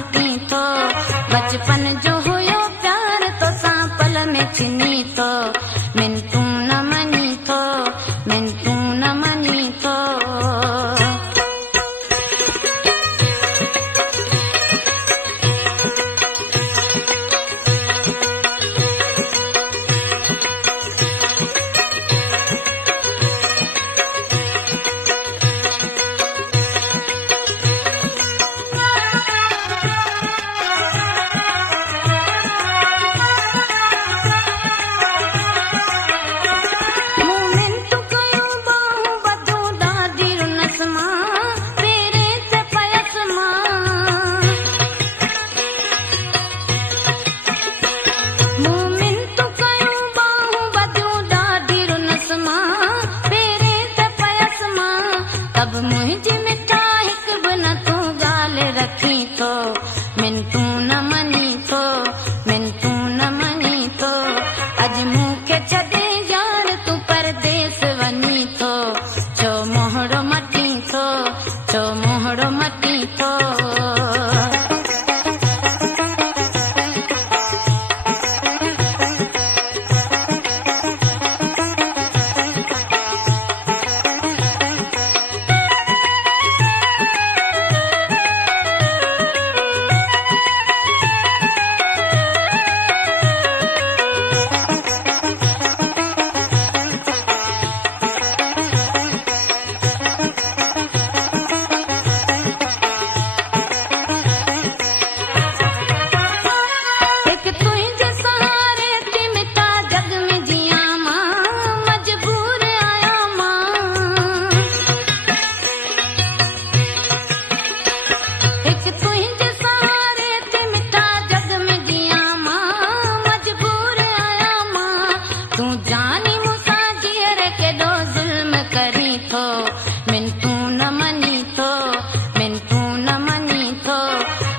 मटी थो बचपन जो हुयो प्यार तो सा पल में छिनी थो मिन तू न मनी थो मिन तू न मनी थो अब मुझे मिठा हिक बन तू गाल रखी थो मिन तू न मनी थो मिन तू न मनी थो अज मूंखे छॾे यार तू परदेस वञी थो छो मोहड़ो मटी थो छो मोहड़ो मटी थो मिन तू न मनी थो मिन तू न मनी थो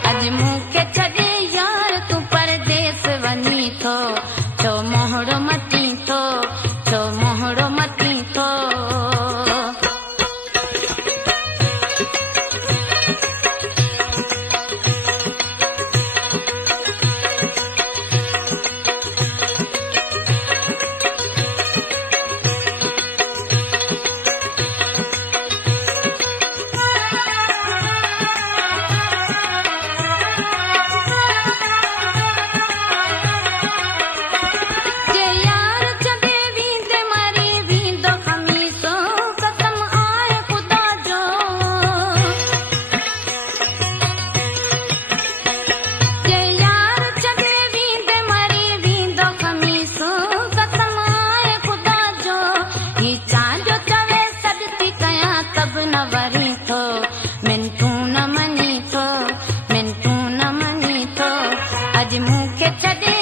अज मूंखे छॾे यार तू परदेस वञी थो छो मोहड़ो मटी थो छो मोहड़ो मटी थो मिन तू न मनी थो मिन तू न मनी थो अज मूंखे छॾे